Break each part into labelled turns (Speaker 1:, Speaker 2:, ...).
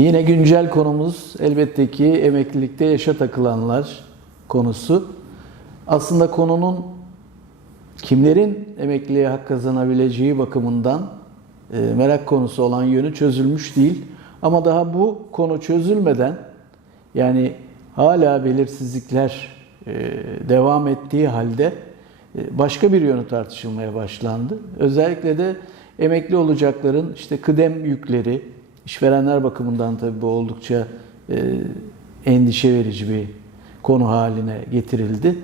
Speaker 1: Yine güncel konumuz elbette ki emeklilikte yaşa takılanlar konusu. Aslında konunun kimlerin emekliliğe hak kazanabileceği bakımından e, merak konusu olan yönü çözülmüş değil. Ama daha bu konu çözülmeden yani hala belirsizlikler e, devam ettiği halde e, başka bir yönü tartışılmaya başlandı. Özellikle de emekli olacakların işte kıdem yükleri, işverenler bakımından tabii bu oldukça e, endişe verici bir konu haline getirildi.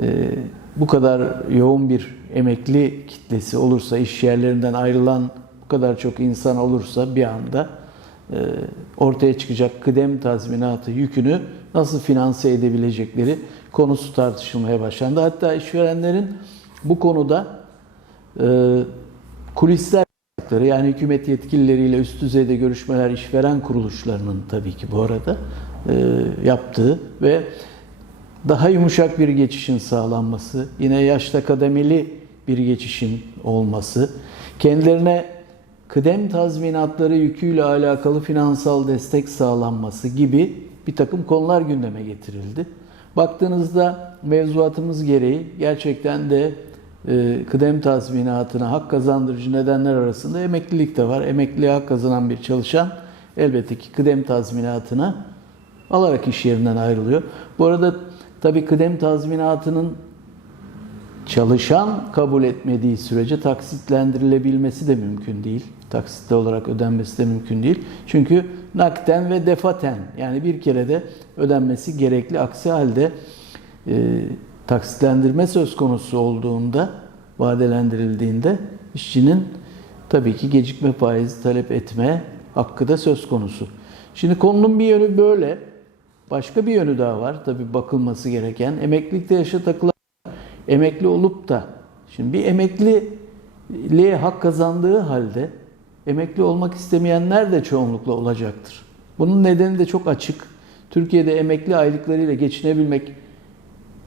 Speaker 1: E, bu kadar yoğun bir emekli kitlesi olursa, iş yerlerinden ayrılan bu kadar çok insan olursa bir anda e, ortaya çıkacak kıdem tazminatı yükünü nasıl finanse edebilecekleri konusu tartışılmaya başlandı. Hatta işverenlerin bu konuda e, kulisler yaptıkları, yani hükümet yetkilileriyle üst düzeyde görüşmeler işveren kuruluşlarının tabii ki bu arada e, yaptığı ve daha yumuşak bir geçişin sağlanması, yine yaşta kademeli bir geçişin olması, kendilerine kıdem tazminatları yüküyle alakalı finansal destek sağlanması gibi bir takım konular gündeme getirildi. Baktığınızda mevzuatımız gereği gerçekten de kıdem tazminatına hak kazandırıcı nedenler arasında emeklilik de var. Emekliliğe hak kazanan bir çalışan elbette ki kıdem tazminatına alarak iş yerinden ayrılıyor. Bu arada tabii kıdem tazminatının çalışan kabul etmediği sürece taksitlendirilebilmesi de mümkün değil. Taksitli olarak ödenmesi de mümkün değil. Çünkü nakden ve defaten yani bir kere de ödenmesi gerekli. Aksi halde e, taksitlendirme söz konusu olduğunda, vadelendirildiğinde işçinin tabii ki gecikme faizi talep etme hakkı da söz konusu. Şimdi konunun bir yönü böyle. Başka bir yönü daha var tabii bakılması gereken. Emeklilikte yaşa takılan emekli olup da şimdi bir emekliliğe hak kazandığı halde emekli olmak istemeyenler de çoğunlukla olacaktır. Bunun nedeni de çok açık. Türkiye'de emekli aylıklarıyla geçinebilmek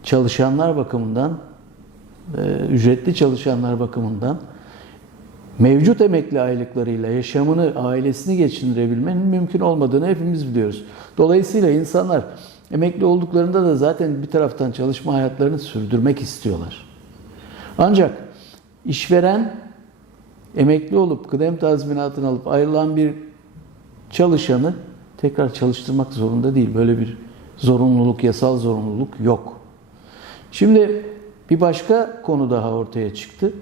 Speaker 1: çalışanlar bakımından, ücretli çalışanlar bakımından mevcut emekli aylıklarıyla yaşamını, ailesini geçindirebilmenin mümkün olmadığını hepimiz biliyoruz. Dolayısıyla insanlar emekli olduklarında da zaten bir taraftan çalışma hayatlarını sürdürmek istiyorlar. Ancak işveren emekli olup kıdem tazminatını alıp ayrılan bir çalışanı tekrar çalıştırmak zorunda değil. Böyle bir zorunluluk, yasal zorunluluk yok. Şimdi bir başka konu daha ortaya çıktı.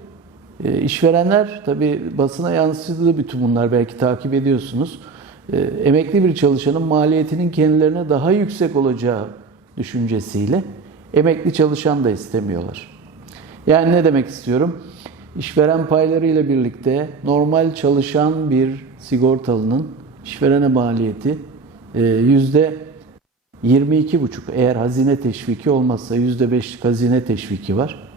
Speaker 1: E, işverenler tabi basına yansıdığı bütün bunlar belki takip ediyorsunuz. E, emekli bir çalışanın maliyetinin kendilerine daha yüksek olacağı düşüncesiyle emekli çalışan da istemiyorlar. Yani ne demek istiyorum? İşveren paylarıyla birlikte normal çalışan bir sigortalının işverene maliyeti e, yüzde 22,5 eğer hazine teşviki olmazsa yüzde 5'lik hazine teşviki var.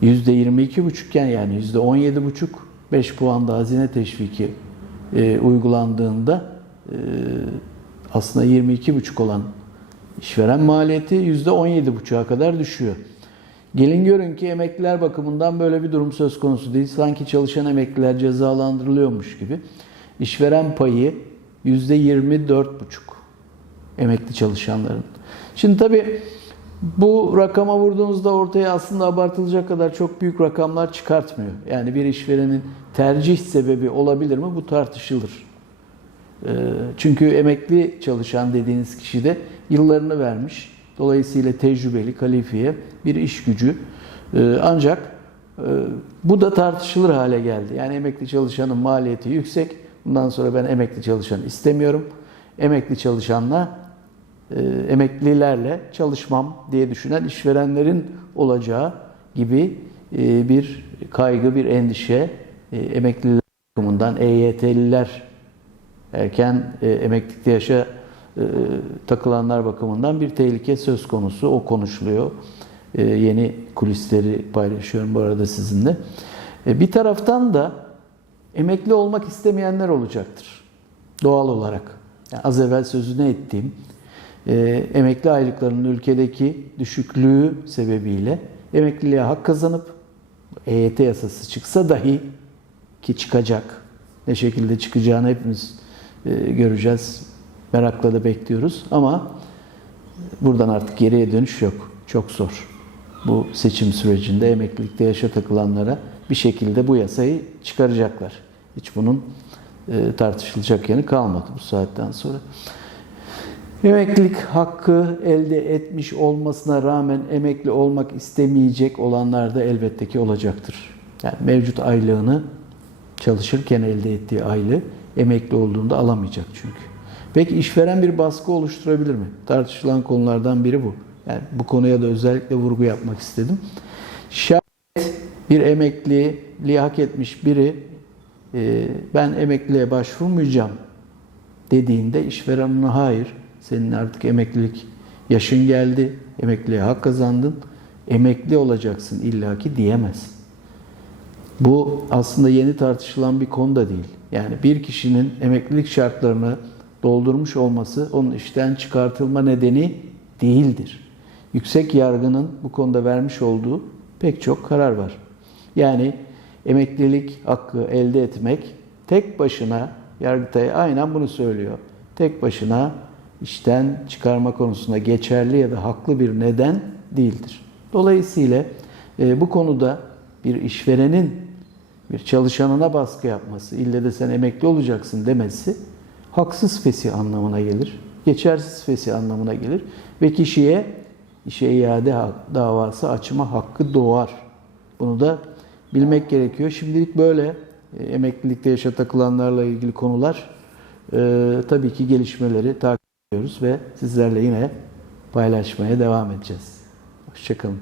Speaker 1: Yüzde 22,5 iken yani yüzde 17,5 5 puan da hazine teşviki e, uygulandığında e, aslında 22,5 olan işveren maliyeti yüzde 17,5'a kadar düşüyor. Gelin görün ki emekliler bakımından böyle bir durum söz konusu değil. Sanki çalışan emekliler cezalandırılıyormuş gibi. İşveren payı yüzde 24,5 emekli çalışanların. Şimdi tabii bu rakama vurduğunuzda ortaya aslında abartılacak kadar çok büyük rakamlar çıkartmıyor. Yani bir işverenin tercih sebebi olabilir mi? Bu tartışılır. Ee, çünkü emekli çalışan dediğiniz kişi de yıllarını vermiş. Dolayısıyla tecrübeli, kalifiye bir iş gücü. Ee, ancak e, bu da tartışılır hale geldi. Yani emekli çalışanın maliyeti yüksek. Bundan sonra ben emekli çalışan istemiyorum. Emekli çalışanla emeklilerle çalışmam diye düşünen işverenlerin olacağı gibi e, bir kaygı, bir endişe e, emekliler bakımından EYT'liler erken e, emeklilikte yaşa e, takılanlar bakımından bir tehlike söz konusu. O konuşuluyor. E, yeni kulisleri paylaşıyorum bu arada sizinle. E, bir taraftan da emekli olmak istemeyenler olacaktır. Doğal olarak. Yani az evvel sözünü ettiğim e, emekli aylıklarının ülkedeki düşüklüğü sebebiyle emekliliğe hak kazanıp EYT yasası çıksa dahi ki çıkacak ne şekilde çıkacağını hepimiz e, göreceğiz. Merakla da bekliyoruz ama buradan artık geriye dönüş yok. Çok zor. Bu seçim sürecinde emeklilikte yaşa takılanlara bir şekilde bu yasayı çıkaracaklar. Hiç bunun e, tartışılacak yanı kalmadı bu saatten sonra. Emeklilik hakkı elde etmiş olmasına rağmen emekli olmak istemeyecek olanlar da elbette ki olacaktır. Yani mevcut aylığını çalışırken elde ettiği aylığı emekli olduğunda alamayacak çünkü. Peki işveren bir baskı oluşturabilir mi? Tartışılan konulardan biri bu. Yani bu konuya da özellikle vurgu yapmak istedim. Şayet bir emekliliği hak etmiş biri e, ben emekliliğe başvurmayacağım dediğinde işveren ona hayır senin artık emeklilik yaşın geldi, emekliliğe hak kazandın, emekli olacaksın illaki diyemez. Bu aslında yeni tartışılan bir konu da değil. Yani bir kişinin emeklilik şartlarını doldurmuş olması onun işten çıkartılma nedeni değildir. Yüksek yargının bu konuda vermiş olduğu pek çok karar var. Yani emeklilik hakkı elde etmek tek başına Yargıtay aynen bunu söylüyor. Tek başına işten çıkarma konusunda geçerli da haklı bir neden değildir. Dolayısıyla e, bu konuda bir işverenin bir çalışanına baskı yapması, ille de sen emekli olacaksın demesi haksız fesih anlamına gelir. Geçersiz fesih anlamına gelir ve kişiye işe iade davası açma hakkı doğar. Bunu da bilmek gerekiyor. Şimdilik böyle e, emeklilikte yaşa takılanlarla ilgili konular e, tabii ki gelişmeleri takip ediyoruz ve sizlerle yine paylaşmaya devam edeceğiz. Hoşçakalın.